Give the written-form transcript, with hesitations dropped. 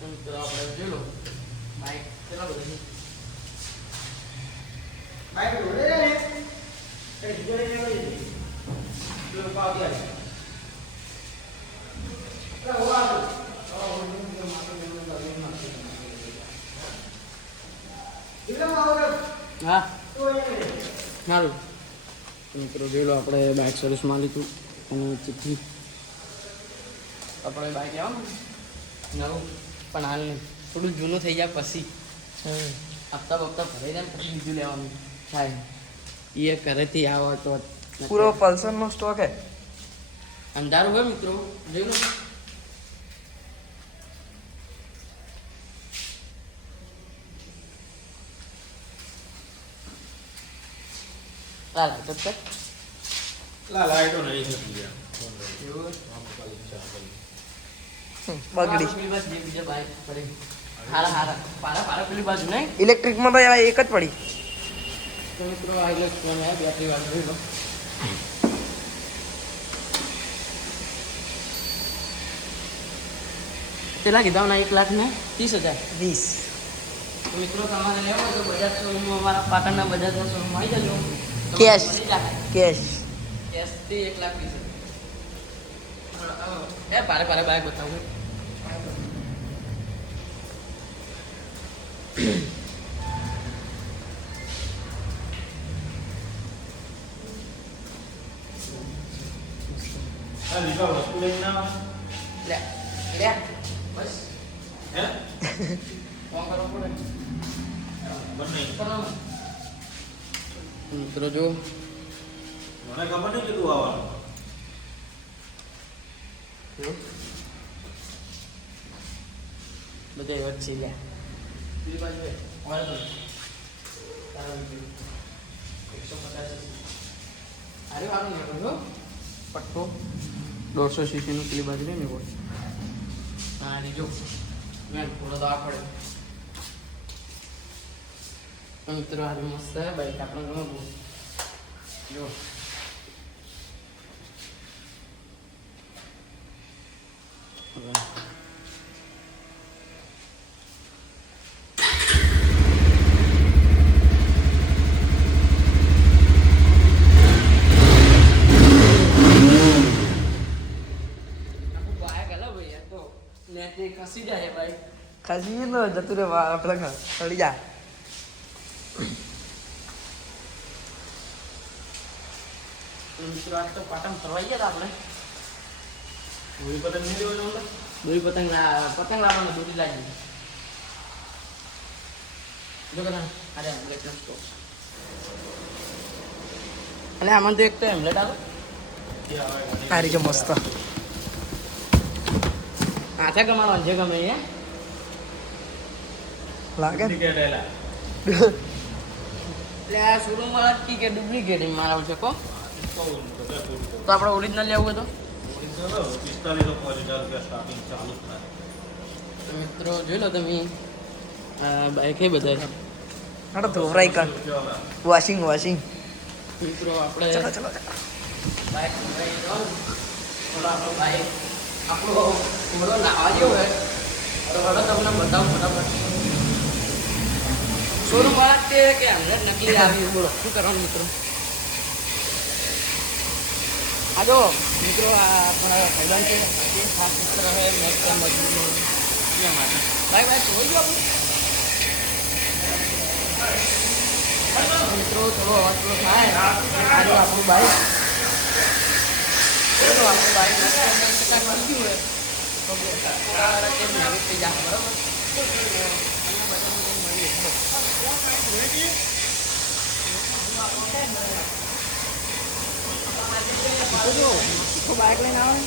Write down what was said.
મિત્રો આપણે જોઈ લો બાઈક કેટલા બધા બાઈક રોડે ને એ જોડે લેવાની જો પાવ દે હા સારું મિત્રો જોઈ લો આપણે બાઇક સર્વિસમાં લીધું અને ચિઠ્ઠી આપણે બાઇક આવવાનું નવું પણ હાલ નહીં થોડું જૂનું થઈ જાય પછી હપ્તા બપ્તા ભરાઈ જાય પછી બીજું લેવાનું થાય એ ઘરેથી આવો તો પૂરો પલ્સરનો સ્ટોક હે અંધારું હોય મિત્રો જોઈ લો લાઈટો નહીં થતી બગડી બીજા બાઇક પડે હારા હારા પારા પેલી બાજુ નહીં ઇલેક્ટ્રિકમાં તો એક જ પડી તો મિત્રો આ ઇલેક્ટ્રોન બેટરી વાળું જોઈ લો કેટલા કીધા ના 1,30,000 તો મિત્રો તમારે લેવો હોય તો બજાજ શોરૂમમાં અમારા પાટણના બજાજ શોરૂમમાં આવી જજો કેશ કેશ કેશથી 1,20,000 એ પારે બાઈક બતાવું વસ્તુ લઈને ના લે બસ હે ફોન કરવો પડે બંને મિત્રો જો મને ખબર નહીં કેટલું આવવાનું બધા એવા જ છે લ્યા પેલી બાજુ ઓઇલ 150 અરે વાળું નહીં કહો પટ્ટો 150 સીસીનું પેલી બાજુ નહીં ને હોય હા જો મેં થોડો તો આ પડે મિત્રો આજે મસ્ત છે બાઈક આપણે ગમે બહુ જો ખસી જાય ભાઈ ખસી તો જતું રે આપણે ચડી જા મિત્રો આજ તો પાટણ ફરવા ગયા હતા આપણે દોરી પતંગ નહીં લેવાનું દોરી પતંગ લાવવાનું દોરી લાગી જો કે અરે હેમલેટ નતો અને આમાં તો એક તો હેમલેટ આવે આ રીતે મસ્ત હાથે કમાવાનું છે ગમે એ લાગે ને? ટિકિટ એલા એટલે આ શોરૂમ વાળા કી કે ડુપ્લિકેટ મારા છે કો તો આપણે ઓરિજિનલ લેવું હોય તો 45,000 સ્ટાર્ટિંગ ચાલુ થાય તો મિત્રો જોઈ લો તમે બાઈક એ બધા હાડો ધોવરાઈ કર વોશિંગ મિત્રો આપણે ચલો ચલો બાઈક સંભળાઈ જવાનું થોડો આપણો બાઈક આપણો થોડો નાવા જેવો હોય તો હવે તમને બતાવું ફટાફટ શોરૂમ વાળા તે કે 100 નકલી આવી બોલો શું કરવાનું મિત્રો આ જો મિત્રો આ આપણા ભાઈબંધ છે એ ખાસ મિત્ર છે મેક્સ મજબૂત એ માટે ભાઈ જોઈ ગયો મિત્રો થોડો અવાજ થોડો થાય આજે આપણું બાઈક આપણું બાઈક ગયું હોય તો થઈ જાય બરાબર બાઈક લઈને આવે